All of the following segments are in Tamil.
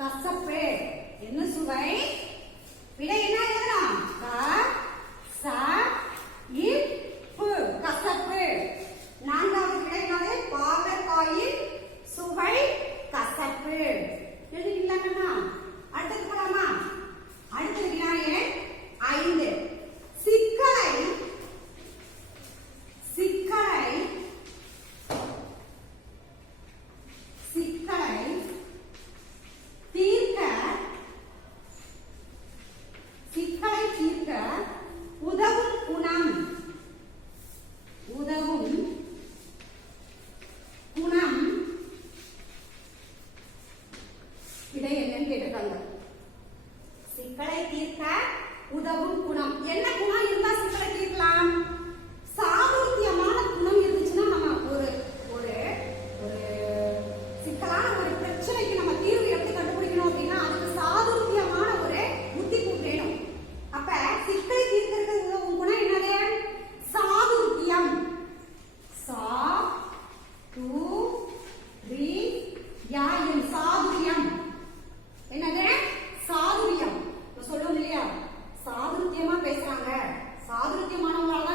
கசப்பு. என்ன சுவை? விடை என்ன எழுதலாம்? க ச இப்பு கசப்பு. நான்காவது விடை என்னது? பாகற்காயின் சுவை கசப்பு. எழுதிட்டீங்களா? அடுத்தது போலாமா? அடுத்தது வினாடி எண் 5. சிக்கலை சிக்கலை சிக்கலை தீர்க்க சிக்கலை தீர்க்க உதவும் குணம் உதவும் குணம் விடை என்னன்னு கேட்டிருக்காங்க. சிக்கலை தீர்க்க உதவும் குணம். என்ன குணம் இருந்தா சிக்கலை தீர்க்கலாம்? சாதுரியமான குணம் இருந்துச்சுன்னா நம்ம ஒரு ஒரு ஒரு சிக்கலான ஒரு பிரச்சனைக்கு நம்ம தீர்வு எப்படி கண்டுபிடிக்கணும் அப்படின்னா அதுக்கு சாதுரியமான ஒரு புத்தி வேணும். அப்ப சிக்கலை தீர்க்கிறதுக்கு உதவும் குணம் என்னது? சாதுரியம். சா து ரி யா என் சாதுரியம். என்னது? சாதுரியம். சொல்லுவோம் இல்லையா, சாதுரியமா பேசுறாங்க, சாதுரியமானவங்களால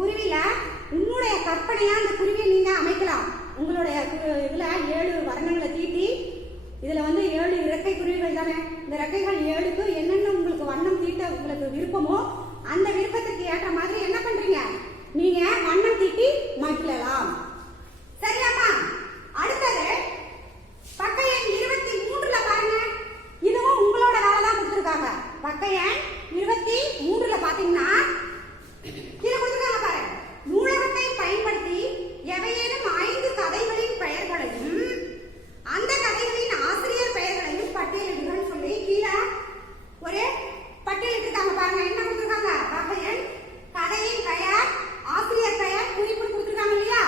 குருவியில உன்னுடைய கற்பனையா அந்த குருவியை நீங்க அமைக்கலாம். உங்களுடைய இதுல 7 வர்ணங்களை தீட்டி, இதுல 7 இறக்கை குருவிகள் தானே, இந்த இறக்கைகள் 7க்கு என்னென்ன உங்களுக்கு வண்ணம் தீட்ட உங்களுக்கு விருப்பமோ அந்த விருப்பத்துக்கு ஏற்ற மாதிரி என்ன பண்றீங்க, நீங்க வண்ணம் தீட்டி மகிழலாம். சரியாமா? அடுத்தது பக்க எண் 23ல பாருங்க. இதுவும் உங்களோட வேலை தான் கொடுத்துருக்காங்க. பக்க எண் 23ல பாத்தீங்கன்னா கீழே கொடுத்துருக்காங்க பாருங்க. நூலகத்தை பயன்படுத்தி எவையேனும் 5 கதைகளின் பெயர்களையும் அந்த கதைகளின் ஆசிரியர் பெயர்களையும் பட்டியலிடுங்கன்னு சொல்லி கீழே ஒரு பட்டியலிட்டுருக்காங்க பாருங்க. என்ன கொடுத்துருக்காங்க, பக்க எண், கதையின் பெயர், ஆசிரியர் பெயர், குறிப்பு கொடுத்துருக்காங்க இல்லையா?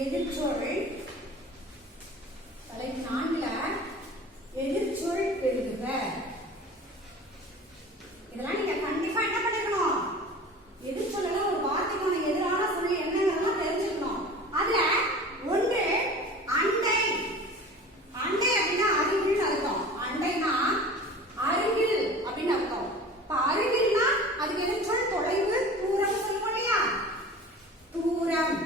எதிர்ச்சொல் தலைப்பு 4ல எதிர்ச்சொல் எழுதுக. இதெல்லாம் நீங்க கண்டிப்பா என்ன பண்ணிருக்கணும், எதிர்ச்சொல்ல ஒரு வார்த்தைக்கான எதிரான சொல் என்னங்கிறதெல்லாம் தெரிஞ்சுக்கணும். அதுல ஒன்று அண்டை. அண்டை அப்படின்னா அருகில் அர்த்தம். அண்டைனா அருகில் அப்படின்னு அர்த்தம். இப்ப அருகில்னா அதுக்கு எதிர்ச்சொல் தொலைவு, தூரம் சொல்லுவோம் இல்லையா, தூரம்.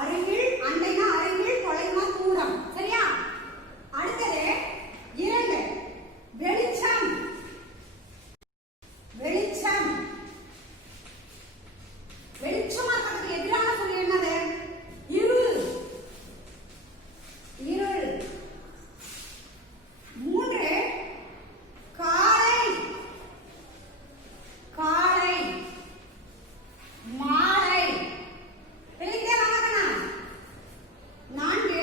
அருகில், அண்டைனா அருகில், தொலைவுனா தூரம். சரியா? அடுத்தது 2 வெளிச்சம். வெளிச்சம். வெளிச்சமா இருக்கிறதுக்கு எதிரான சொல் என்னது? இருள். இருள். 3 காலை. காலை. மாலை. வெளியிட்டே வாங்கண்ணா. 4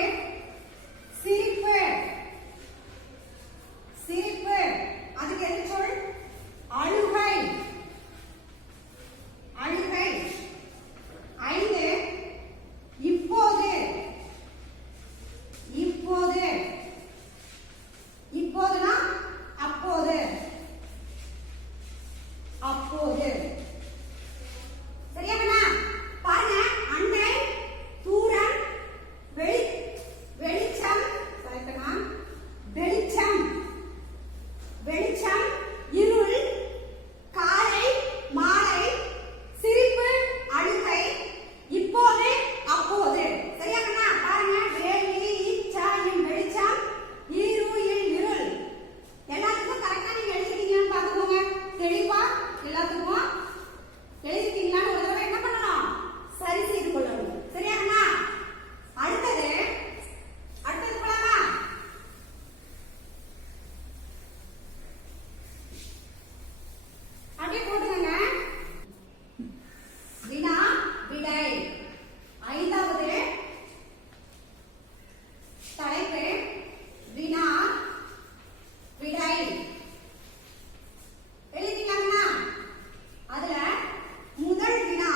சிரிப்பு. சிரிப்பு. அதுக்கு எது சொல்? அழுகை. அழுகை. 5 இப்போது. இப்போது. இப்போதுனா அப்போது. அப்போது. சரியா கண்ணா? பாருங்க, அண்டை, தூரம், வெளிச்சம். கரெக்டா? வெளிச்சம். வெளிச்சம், இருள், காலை, மாலை, சிரிப்பு, அழுகை, இப்போது, அப்போது. சரியா கண்ணா? பாருங்க, வேலி, ஈச்சாயின் வெளிச்சம், ஈருயில் இருள். எல்லாத்துக்கும் கரெக்டா நீங்க எழுதிட்டீங்களான்னு பாத்துக்கோங்க. தெளிவா எல்லாத்துக்கும் எழுதிட்டீங்களான்னு ஒரு தடவை என்ன பண்ணணும், சரி செய்து கொள்ளணும். சரியா கண்ணா? அடுத்தது போலாமா? அப்படியே போட்டுக்கங்க. வினா விடை. 5வது தலைப்பு வினா விடை. எழுதிட்டீங்களா? அதுல முதல் வினா,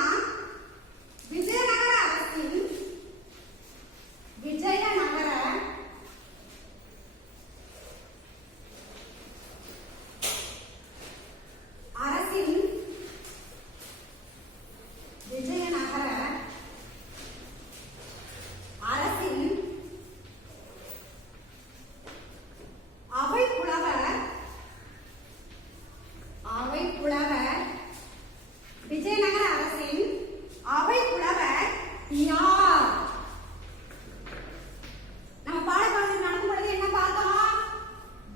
விஜயநகர அரசின் விஜயநகர அரசின் விஜயநகர அரசின் அவைப்புலவர். அவைப்புலவர். விஜயநகர அரசின் அவைப்புலவர் யார்? நம்ம பாடப்பகுதி நடக்கும் பொழுது என்ன பார்த்தோம்?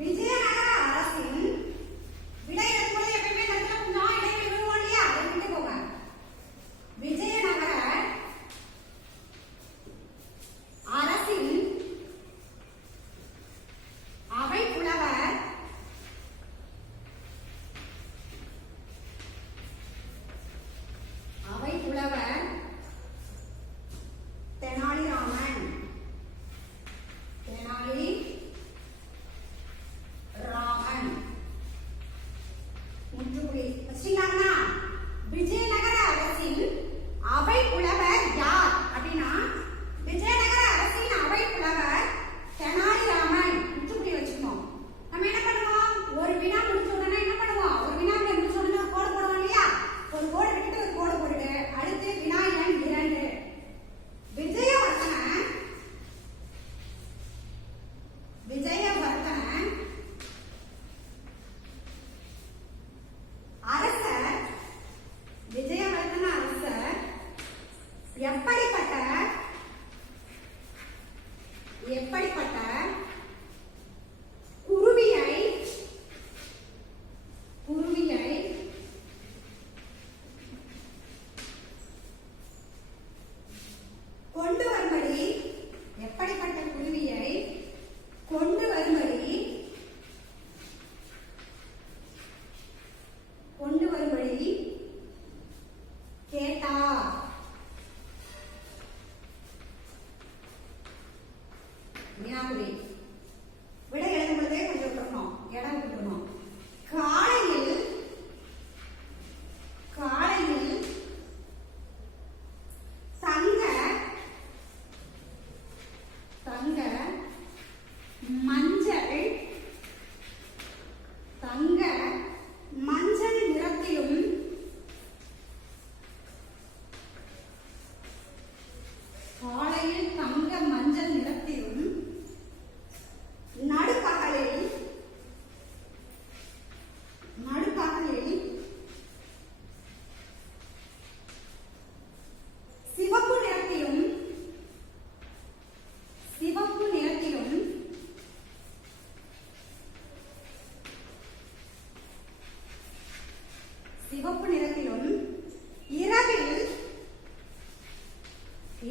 விஜயநகர அரசின் விடை எடுக்கும் பொழுது எப்பயுமே இந்த இடத்துல கொஞ்சம் இடைவெளி விடுவோம் இல்லையா, அதை விட்டு போங்க. விஜயநகர அரசின் அவைப்புலவர் அவைப்புலவர் தெனாலிராமன். தெனாலி ராமன். முற்றுப்புள்ளி வச்சிட்டீங்களா? விஜயநகர அரசின் அவைப்புலவர் யார் அப்படின்னா, விஜயநகர அரசின் அவைப்புலவர் தெனாலிராமன். முற்றுப்புள்ளி வச்சுக்கணும். நம்ம என்ன பண்ணுவோம், ஒரு வினா முடிச்ச உடனே என்ன பண்ணுவோம், ஒரு வினா முடிச்ச உடனே ஒரு கோடு போடுவோம் இல்லையா, ஒரு கோடு விட்டுட்டு ஒரு கோடு போட்டுட்டு அடுத்து வினா எண் 2. விஜயவர்தன. விஜயவர்தன அரசர். விஜயவர்தன அரசர் எப்படிப்பட்ட எப்படிப்பட்ட குருவியை குருவியை கொண்டு வரும்படி, எப்படிப்பட்ட குருவியை கொண்டு வரும்படி கேட்டார். வினாக்குறி. விடை எழுதும் பொழுதே கொஞ்சம் விட்டுறணும், இடம் விட்டுறணும். காலையில் தங்க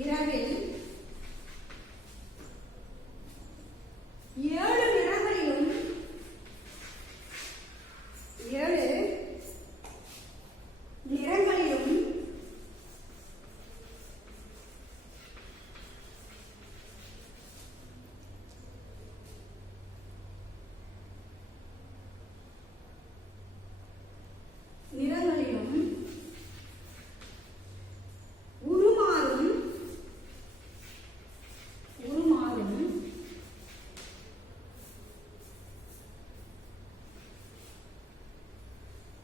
இரவில் 7 நிறங்களிலும் 7 நிறங்களிலும்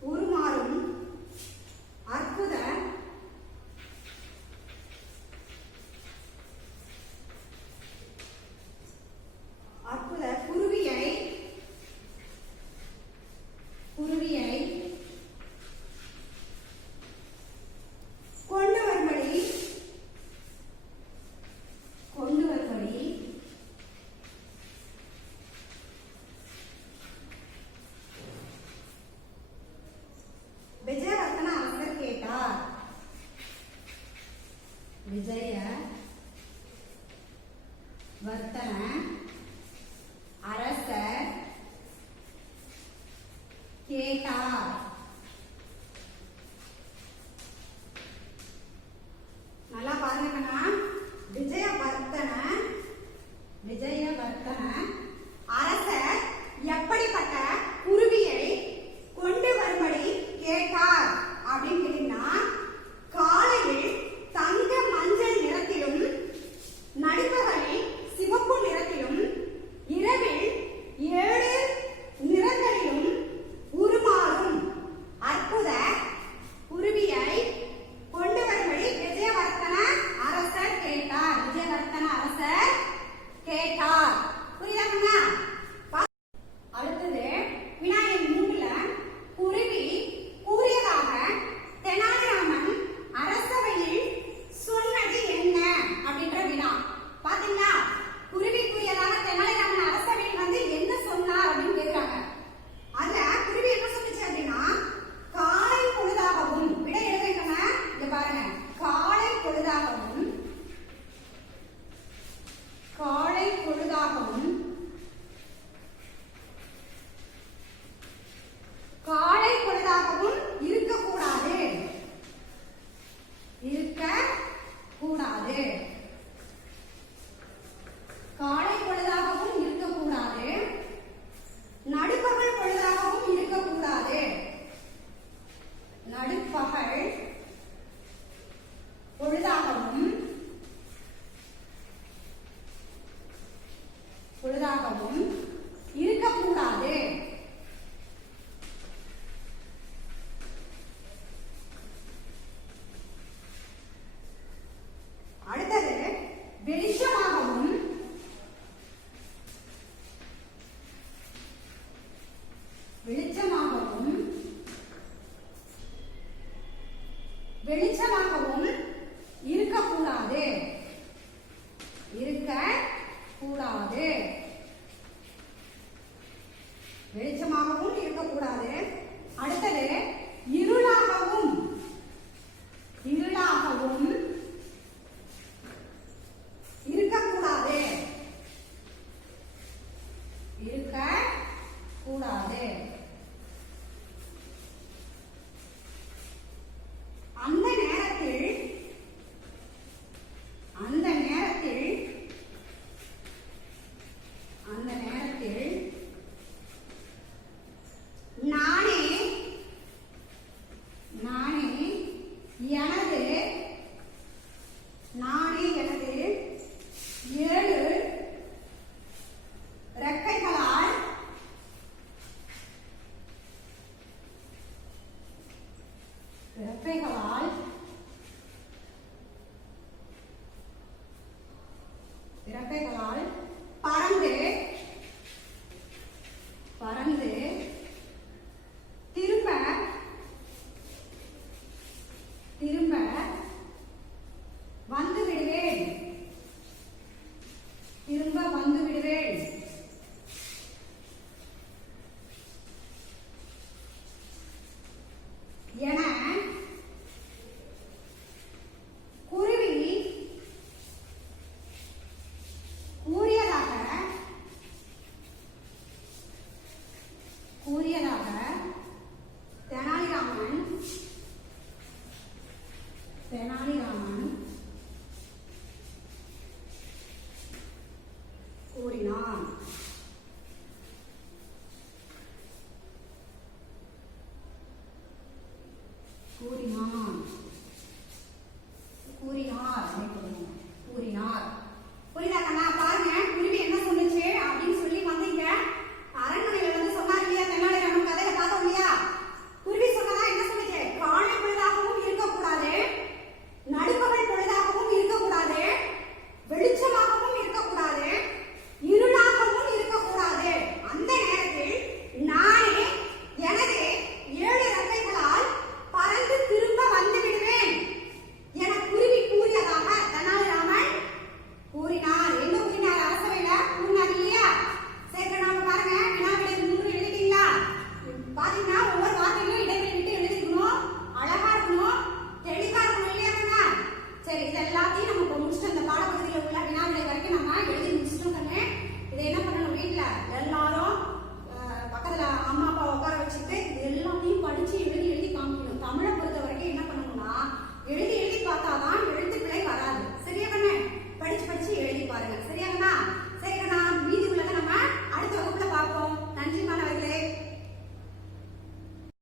உருமாறும் அற்புத குருவியை கொண்டு வரும்படி விஜயவர்த்தன அரசர் கேட்டார். விஜயவர்த்தன